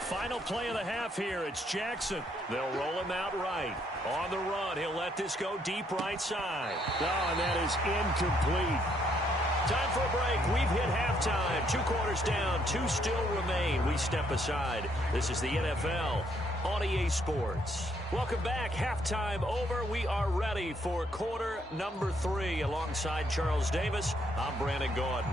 Final play of the half here. It's Jackson. They'll roll him out right. On the run, he'll let this go deep right side. Oh, and that is incomplete. Time for a break. We've hit halftime. 2 quarters down. 2 still remain. We step aside. This is the NFL on EA Sports. Welcome back. Halftime over. We are ready for quarter number 3. Alongside Charles Davis, I'm Brandon Gordon.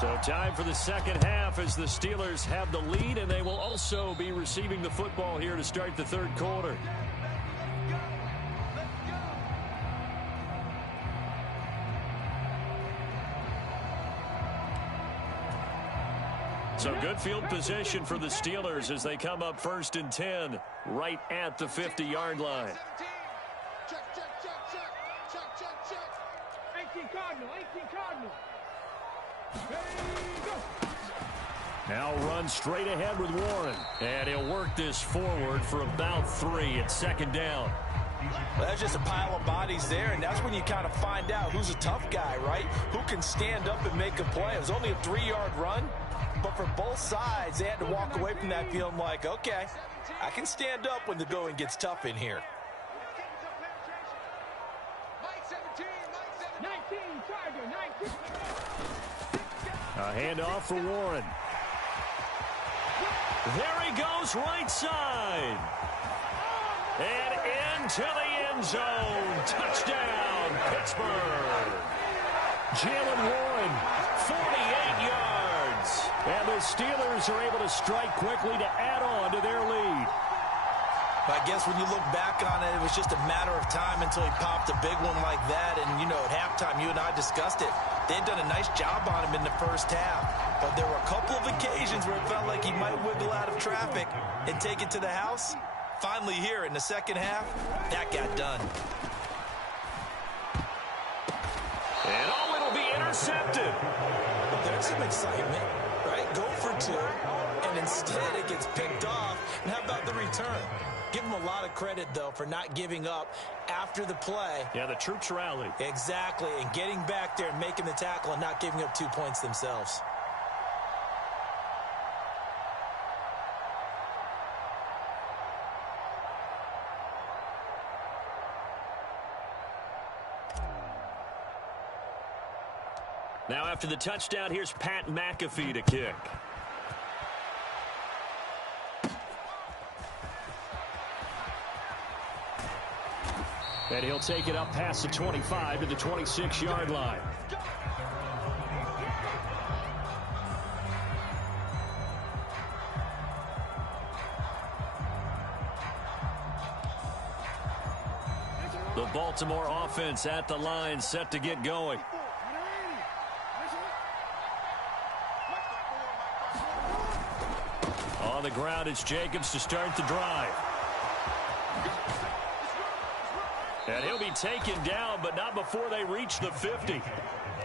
So time for the second half as the Steelers have the lead, and they will also be receiving the football here to start the third quarter. So good field position for the Steelers as they come up 1st and 10 right at the 50-yard line. Check. 18 Cardinal. Now run straight ahead with Warren. And he'll work this forward for about 3 at 2nd down. Well, that's just a pile of bodies there, and that's when you kind of find out who's a tough guy, right? Who can stand up and make a play. It was only a 3-yard run, but for both sides, they had to walk away from that feeling like, okay, I can stand up when the going gets tough in here. 19, Tiger, 19. A handoff for Warren. There he goes, right side. And into the end zone. Touchdown, Pittsburgh. Jalen Warren, 48 yards. And the Steelers are able to strike quickly to add on to their lead. I guess when you look back on it, it was just a matter of time until he popped a big one like that. And, you know, at halftime, you and I discussed it. They had done a nice job on him in the first half. But there were a couple of occasions where it felt like he might wiggle out of traffic and take it to the house. Finally here in the second half, that got done. And it'll be intercepted. But there's some excitement, right? Go for 2, and instead it gets picked off. And how about the return? Give him a lot of credit, though, for not giving up after the play. Yeah, the troops rallied. Exactly, and getting back there and making the tackle and not giving up 2 points themselves. Now after the touchdown, here's Pat McAfee to kick. And he'll take it up past the 25 to the 26-yard line. The Baltimore offense at the line, set to get going. On the ground, it's Jacobs to start the drive. And he'll be taken down, but not before they reach the 50.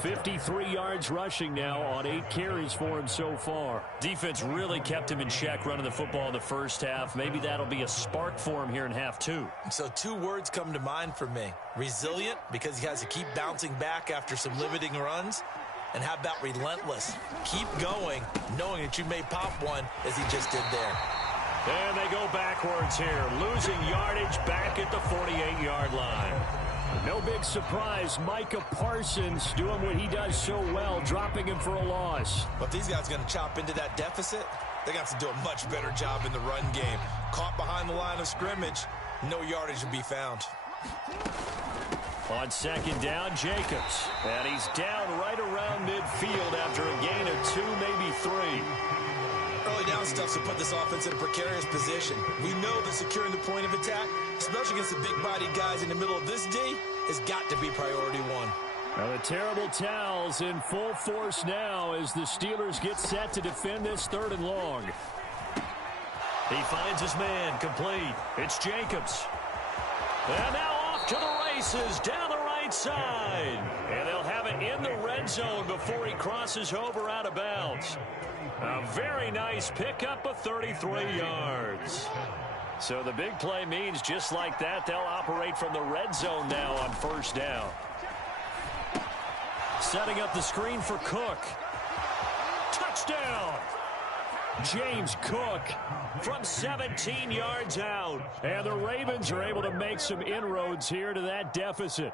53 yards rushing now on 8 carries for him so far. Defense really kept him in check running the football in the first half. Maybe that'll be a spark for him here in half 2. So 2 words come to mind for me. Resilient, because he has to keep bouncing back after some limiting runs. And how about relentless? Keep going, knowing that you may pop one, as he just did there. And they go backwards here, losing yardage back at the 48-yard line. No big surprise, Micah Parsons doing what he does so well, dropping him for a loss. But these guys are going to chop into that deficit. They got to do a much better job in the run game. Caught behind the line of scrimmage, no yardage to be found. On 2nd down, Jacobs. And he's down right around midfield after a gain of 2, maybe 3. Early down stuff to put this offense in a precarious position. We know that securing the point of attack, especially against the big-bodied guys in the middle of this D, has got to be priority 1. Now the terrible towels in full force now as the Steelers get set to defend this 3rd and long. He finds his man, complete. It's Jacobs. And now off to the races down the right side. And they'll have it in the red zone before he crosses over out of bounds. A very nice pickup of 33 yards. So the big play means just like that, they'll operate from the red zone now on 1st down. Setting up the screen for Cook. Touchdown! James Cook from 17 yards out. And the Ravens are able to make some inroads here to that deficit.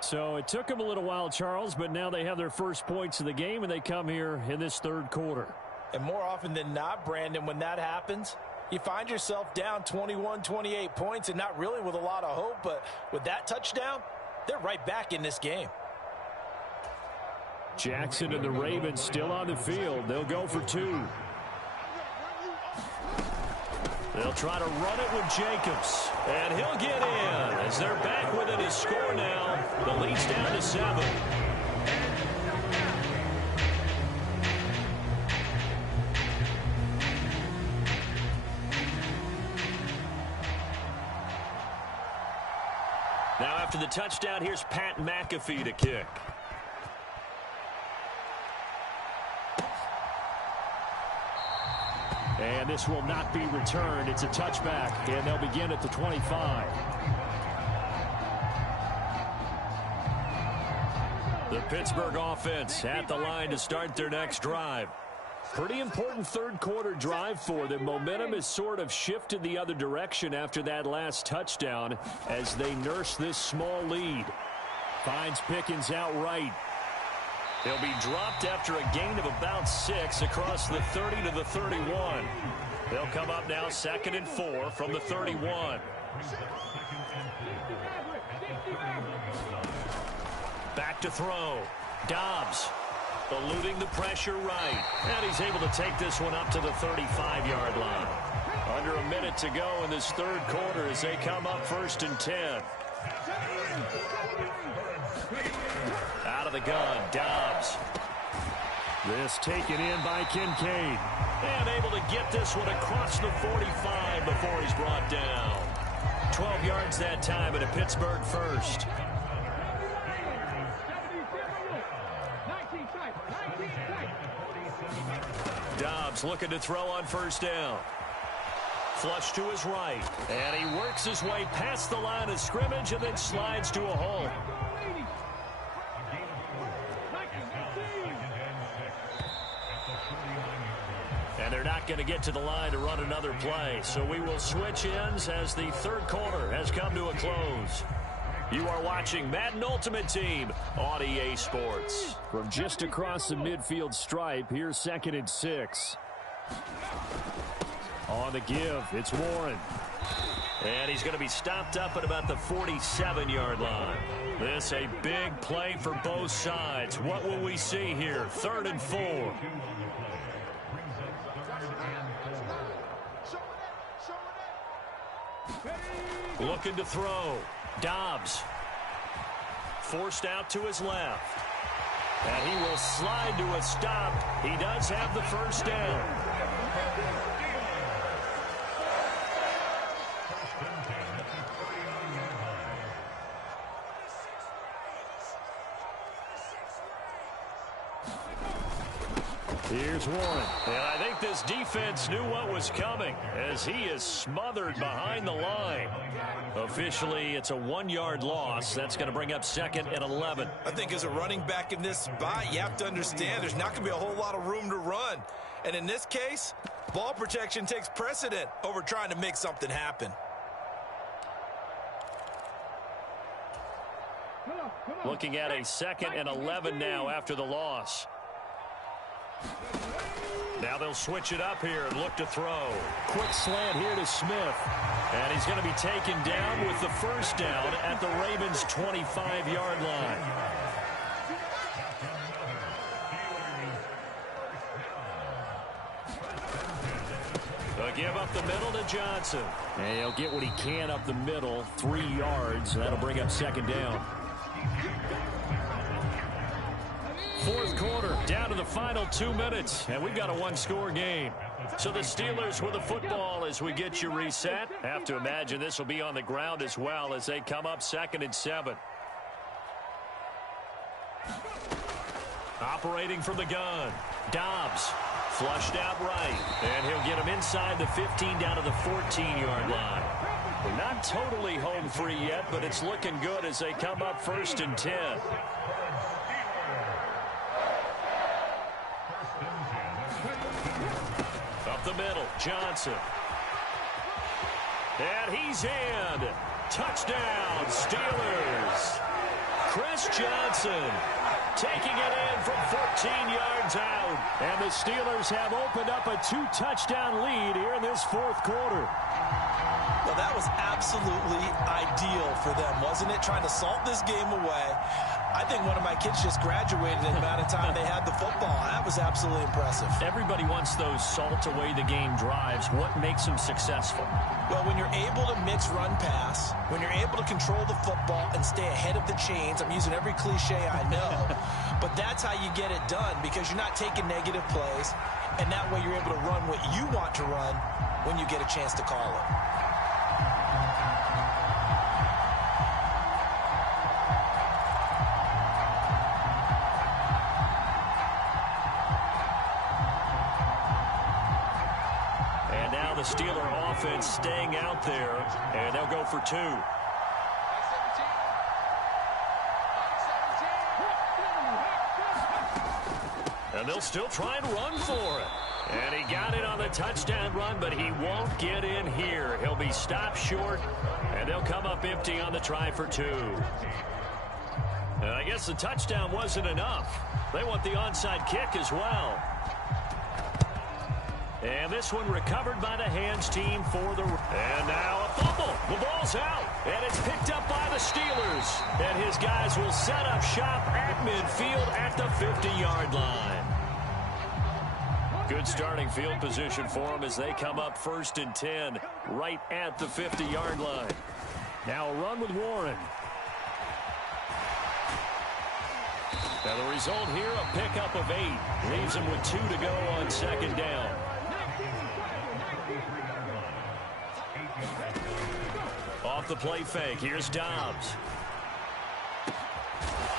So it took them a little while, Charles, but now they have their first points of the game, and they come here in this third quarter. And more often than not, Brandon, when that happens, you find yourself down 21, 28 points, and not really with a lot of hope, but with that touchdown, they're right back in this game. Jackson and the Ravens still on the field. They'll go for two. They'll try to run it with Jacobs. And he'll get in as they're back within his score now. The lead's down to 7. Now after the touchdown, here's Pat McAfee to kick. And this will not be returned. It's a touchback, and they'll begin at the 25. The Pittsburgh offense at the line to start their next drive. Pretty important third quarter drive for them. Momentum has sort of shifted the other direction after that last touchdown as they nurse this small lead. Finds Pickens out right. He'll be dropped after a gain of about 6 across the 30 to the 31. They'll come up now 2nd and 4 from the 31. Back to throw. Dobbs eluding the pressure right. And he's able to take this one up to the 35-yard line. Under a minute to go in this third quarter as they come up 1st and 10. Out of the gun, Dobbs. This taken in by Kincaid. And able to get this one across the 45 before he's brought down. 12 yards that time and a Pittsburgh first. Dobbs looking to throw on 1st down. Flush to his right. And he works his way past the line of scrimmage and then slides to a hole. And they're not going to get to the line to run another play. So we will switch ends as the third quarter has come to a close. You are watching Madden Ultimate Team on EA Sports. From just across the midfield stripe, here's 2nd and 6. On the give, it's Warren. And he's going to be stopped up at about the 47-yard line. This a big play for both sides. What will we see here? 3rd and 4. Looking to throw. Dobbs. Forced out to his left. And he will slide to a stop. He does have the 1st down. Here's Warren. And I think this defense knew what was coming as he is smothered behind the line. Officially, it's a 1-yard loss. That's going to bring up 2nd and 11. I think as a running back in this spot, you have to understand there's not going to be a whole lot of room to run. And in this case, ball protection takes precedent over trying to make something happen. Looking at a 2nd and 11 now after the loss. Now they'll switch it up here and look to throw. Quick slant here to Smith. And he's going to be taken down with the 1st down at the Ravens' 25-yard line. They'll give up the middle to Johnson. And he'll get what he can up the middle, 3 yards. That'll bring up 2nd down. 4th quarter, down to the final 2 minutes, and we've got a 1-score game. So the Steelers with the football as we get you reset. Have to imagine this will be on the ground as well as they come up 2nd and 7. Operating from the gun, Dobbs. Flushed out right, and he'll get him inside the 15 down to the 14-yard line. We're not totally home free yet, but it's looking good as they come up 1st and 10. the middle. Johnson. And he's in. Touchdown, Steelers. Chris Johnson taking it in from 14 yards out. And the Steelers have opened up a 2-touchdown lead here in this fourth quarter. Well, that was absolutely ideal for them, wasn't it? Trying to salt this game away. I think one of my kids just graduated in the amount of time they had the football. That was absolutely impressive. Everybody wants those salt away the game drives. What makes them successful? Well, when you're able to mix run pass, when you're able to control the football and stay ahead of the chains, I'm using every cliche I know, but that's how you get it done because you're not taking negative plays, and that way you're able to run what you want to run when you get a chance to call it. The Steeler offense staying out there, and they'll go for 2. And they'll still try and run for it. And he got it on the touchdown run, but he won't get in here. He'll be stopped short, and they'll come up empty on the try for 2. And I guess the touchdown wasn't enough. They want the onside kick as well. And this one recovered by the hands team for the... And now a fumble. The ball's out. And it's picked up by the Steelers. And his guys will set up shop at midfield at the 50-yard line. Good starting field position for them as they come up 1st and 10 right at the 50-yard line. Now a run with Warren. Now the result here, a pickup of 8. Leaves him with 2 to go on 2nd down. Off the play fake, here's Dobbs.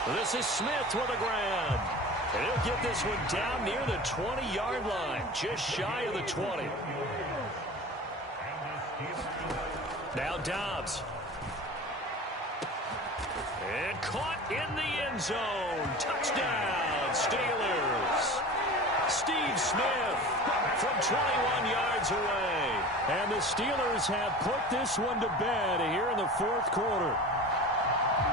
This is Smith with a grab. And he'll get this one down near the 20-yard line, just shy of the 20. Now Dobbs. And caught in the end zone. Touchdown, Steelers. Steve Smith from 21 yards away. And the Steelers have put this one to bed here in the fourth quarter.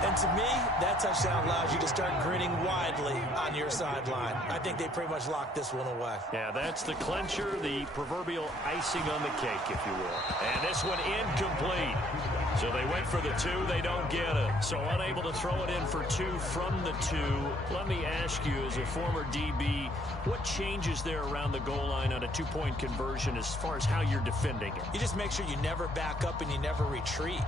And to me, that touchdown allows you to start grinning widely on your sideline. I think they pretty much locked this one away. Yeah, that's the clincher, the proverbial icing on the cake, if you will. And this one incomplete. So they went for the 2. They don't get it. So unable to throw it in for 2 from the 2. Let me ask you, as a former DB, what changes there around the goal line on a 2-point conversion as far as how you're defending it? You just make sure you never back up and you never retreat.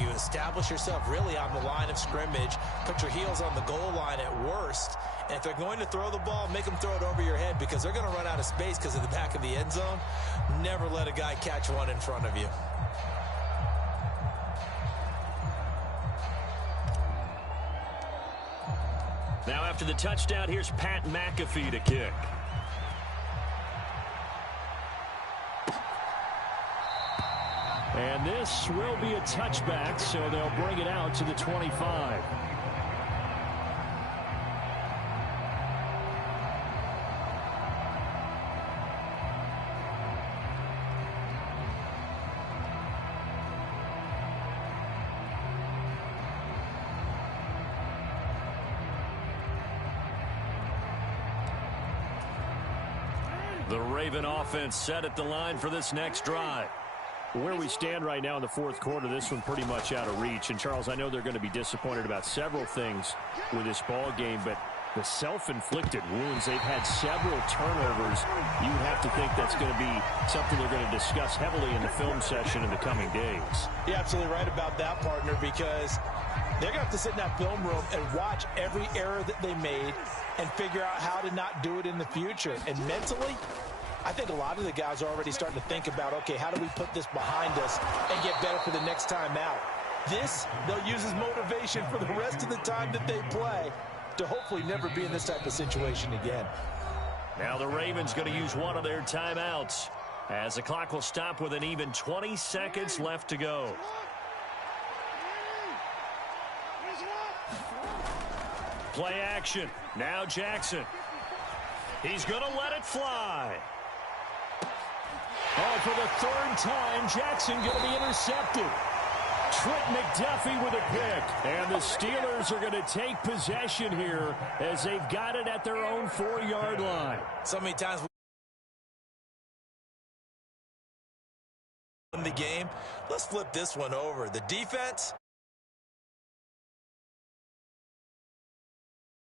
You establish yourself really on the line of scrimmage, put your heels on the goal line at worst, and if they're going to throw the ball, make them throw it over your head because they're going to run out of space because of the back of the end zone. Never let a guy catch one in front of you. Now after the touchdown, here's Pat McAfee to kick. And this will be a touchback, so they'll bring it out to the 25. The Raven offense set at the line for this next drive. Where we stand right now in the fourth quarter, this one pretty much out of reach. And, Charles, I know they're going to be disappointed about several things with this ball game, but the self-inflicted wounds, they've had several turnovers. You would have to think that's going to be something they're going to discuss heavily in the film session in the coming days. You're absolutely right about that, partner, because they're going to have to sit in that film room and watch every error that they made and figure out how to not do it in the future. And mentally, I think a lot of the guys are already starting to think about, okay, how do we put this behind us and get better for the next time out? This, they'll use as motivation for the rest of the time that they play to hopefully never be in this type of situation again. Now the Ravens going to use one of their timeouts as the clock will stop with an even 20 seconds left to go. Play action. Now Jackson. He's going to let it fly. Oh, for the third time, Jackson going to be intercepted. Trent McDuffie with a pick. And the Steelers are going to take possession here as they've got it at their own 4-yard line. So many times in the game. Let's flip this one over. The defense,